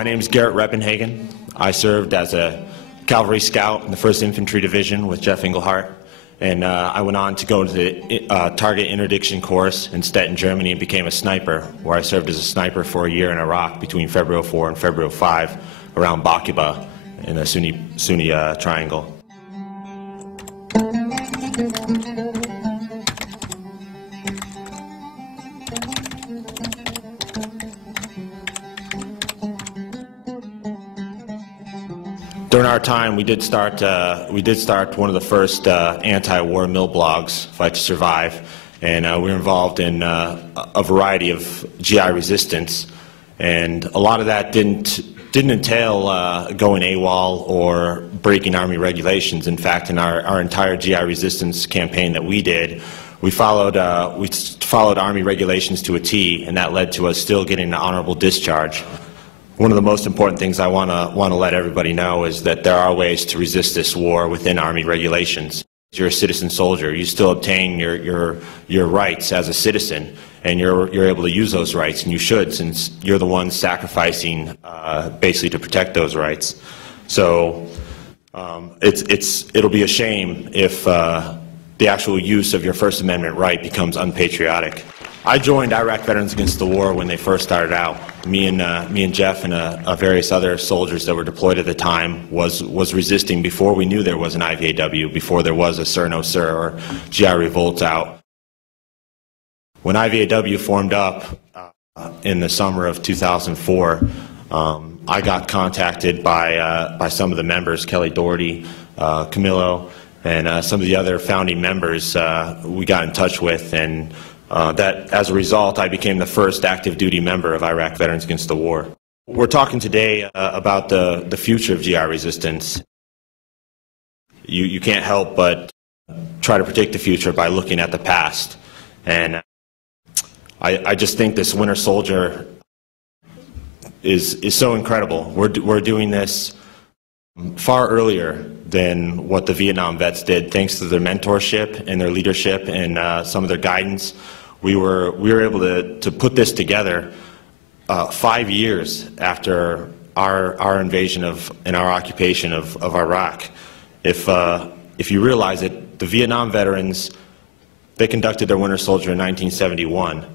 My name is Garret Reppenhagen. I served as a cavalry scout in the 1st Infantry Division with Jeff Englehart, and I went on to go to the target interdiction course in Stettin, Germany, and became a sniper, where I served as a sniper for a year in Iraq between February 4 and February 5 around Baqiba in the Sunni Triangle. During our time, we did start one of the first anti-war mill blogs, Fight to Survive, and we were involved in a variety of GI resistance, and a lot of that didn't entail going AWOL or breaking Army regulations. In fact, in our entire GI resistance campaign that we did, we followed Army regulations to a T, and that led to us still getting an honorable discharge. One of the most important things I want to let everybody know is that there are ways to resist this war within Army regulations. You're a citizen soldier. You still obtain your rights as a citizen, and you're able to use those rights, and you should, since you're the one sacrificing basically to protect those rights. So it'll be a shame if the actual use of your First Amendment right becomes unpatriotic. I joined Iraq Veterans Against the War when they first started out. Me and Jeff and various other soldiers that were deployed at the time was resisting before we knew there was an IVAW, before there was a Sir No Sir or GI Revolt out. When IVAW formed up in the summer of 2004, I got contacted by some of the members, Kelly Doherty, Camillo, and some of the other founding members we got in touch with, and that as a result I became the first active duty member of Iraq Veterans Against the War. We're talking today about the future of GI resistance. You can't help but try to predict the future by looking at the past, and I just think this Winter Soldier is so incredible. We're doing this far earlier than what the Vietnam vets did, thanks to their mentorship and their leadership and some of their guidance. We were able to put this together 5 years after our invasion and our occupation of Iraq. If you realize it, the Vietnam veterans, they conducted their Winter Soldier in 1971,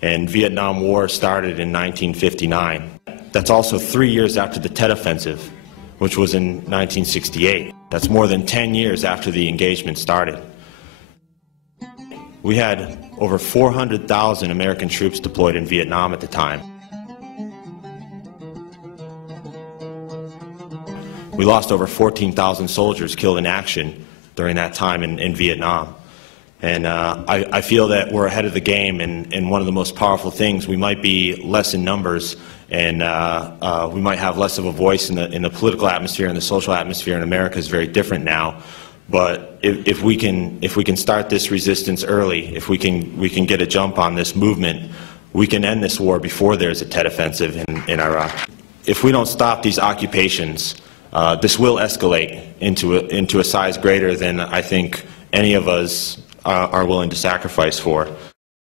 and Vietnam War started in 1959. That's also 3 years after the Tet Offensive, which was in 1968. That's more than 10 years after the engagement started. We had over 400,000 American troops deployed in Vietnam at the time. We lost over 14,000 soldiers killed in action during that time in Vietnam. And I feel that we're ahead of the game, and one of the most powerful things, we might be less in numbers, and we might have less of a voice in the political atmosphere, and the social atmosphere in America is very different now. But if we can start this resistance early, if we can get a jump on this movement, we can end this war before there's a Tet Offensive in Iraq. If we don't stop these occupations, this will escalate into a size greater than I think any of us are willing to sacrifice for.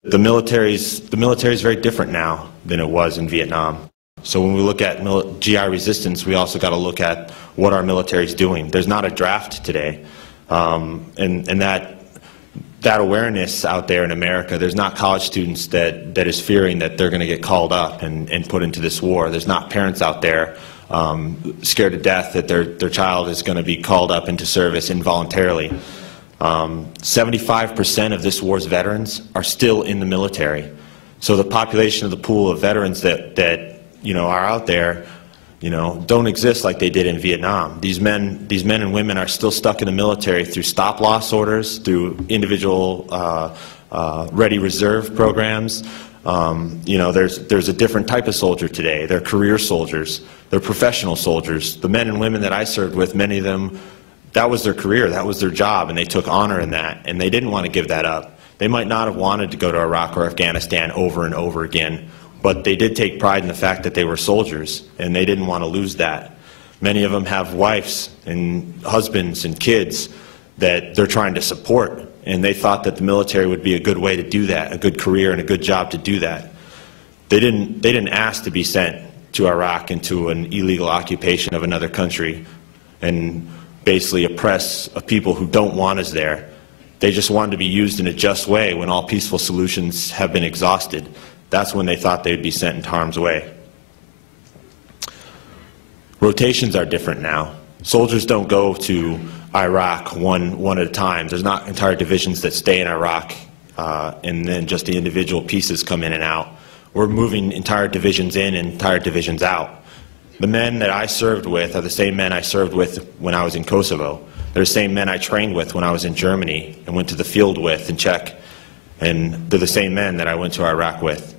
The military is very different now than it was in Vietnam. So when we look at GI resistance, we also got to look at what our military is doing. There's not a draft today, and that awareness out there in America. There's not college students that is fearing that they're going to get called up and put into this war. There's not parents out there scared to death that their child is going to be called up into service involuntarily. 75% of this war's veterans are still in the military. So the population of the pool of veterans that are out there, don't exist like they did in Vietnam. These men and women are still stuck in the military through stop-loss orders, through individual ready reserve programs. There's a different type of soldier today. They're career soldiers. They're professional soldiers. The men and women that I served with, many of them, that was their career, that was their job, and they took honor in that, and they didn't want to give that up. They might not have wanted to go to Iraq or Afghanistan over and over again, but they did take pride in the fact that they were soldiers, and they didn't want to lose that. Many of them have wives and husbands and kids that they're trying to support, and they thought that the military would be a good way to do that, a good career and a good job to do that. They didn't ask to be sent to Iraq into an illegal occupation of another country and basically oppress people who don't want us there. They just wanted to be used in a just way when all peaceful solutions have been exhausted. That's when they thought they'd be sent into harm's way. Rotations are different now. Soldiers don't go to Iraq one at a time. There's not entire divisions that stay in Iraq and then just the individual pieces come in and out. We're moving entire divisions in and entire divisions out. The men that I served with are the same men I served with when I was in Kosovo. They're the same men I trained with when I was in Germany and went to the field with in Czech. And they're the same men that I went to Iraq with.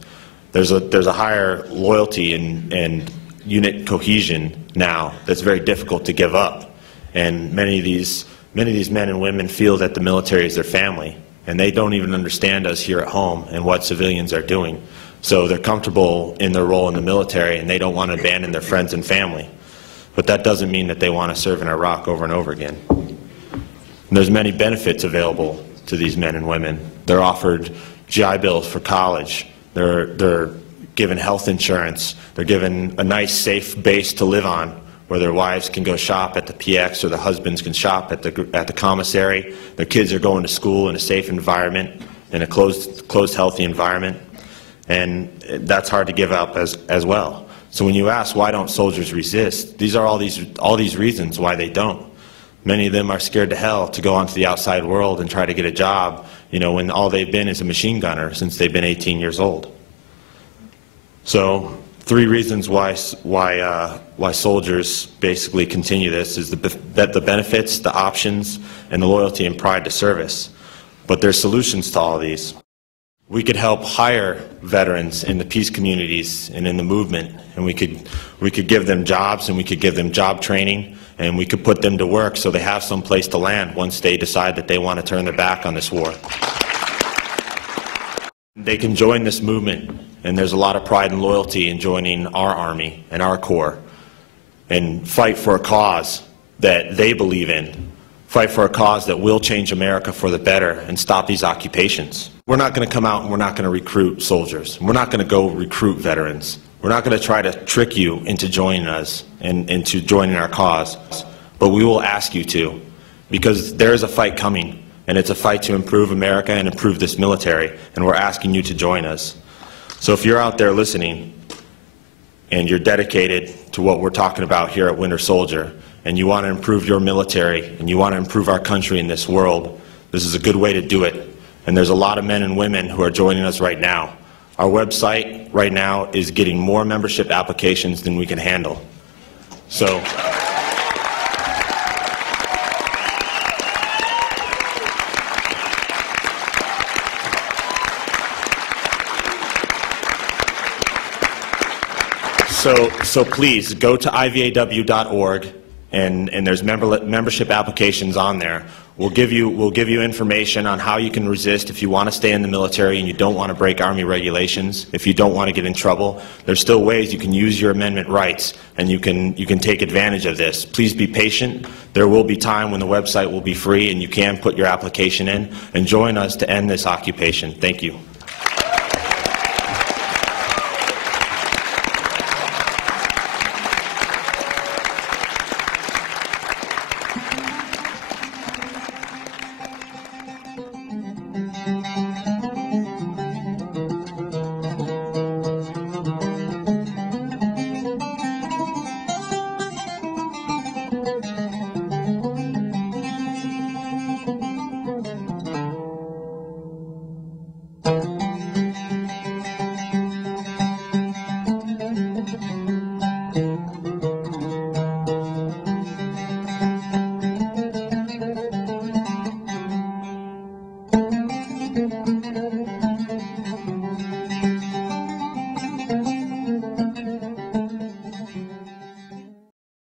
There's a higher loyalty and unit cohesion now that's very difficult to give up. And many of these men and women feel that the military is their family, and they don't even understand us here at home and what civilians are doing. So they're comfortable in their role in the military, and they don't want to abandon their friends and family. But that doesn't mean that they want to serve in Iraq over and over again. And there's many benefits available to these men and women. They're offered GI Bills for college. They're given health insurance. They're given a nice, safe base to live on, where their wives can go shop at the PX or the husbands can shop at the commissary. Their kids are going to school in a safe environment, in a closed healthy environment. And that's hard to give up as well. So when you ask why don't soldiers resist, these are all these reasons why they don't. Many of them are scared to hell to go onto the outside world and try to get a job, you know, when all they've been is a machine gunner since they've been 18 years old. So 3 reasons why soldiers basically continue this is the benefits, the options, and the loyalty and pride to service. But there's solutions to all of these. We could help hire veterans in the peace communities and in the movement, and we could give them jobs, and we could give them job training, and we could put them to work so they have some place to land once they decide that they want to turn their back on this war. They can join this movement, and there's a lot of pride and loyalty in joining our Army and our Corps and fight for a cause that they believe in, fight for a cause that will change America for the better and stop these occupations. We're not going to come out and we're not going to recruit soldiers. We're not going to go recruit veterans. We're not going to try to trick you into joining us and into joining our cause, but we will ask you to, because there is a fight coming, and it's a fight to improve America and improve this military, and we're asking you to join us. So if you're out there listening and you're dedicated to what we're talking about here at Winter Soldier, and you want to improve your military and you want to improve our country in this world, this is a good way to do it. And there's a lot of men and women who are joining us right now. Our website right now is getting more membership applications than we can handle. So please go to IVAW.org, and there's membership applications on there. We'll give you information on how you can resist if you want to stay in the military and you don't want to break Army regulations. If you don't want to get in trouble, there's still ways you can use your amendment rights, and you can take advantage of this. Please be patient. There will be time when the website will be free and you can put your application in, and join us to end this occupation. Thank you.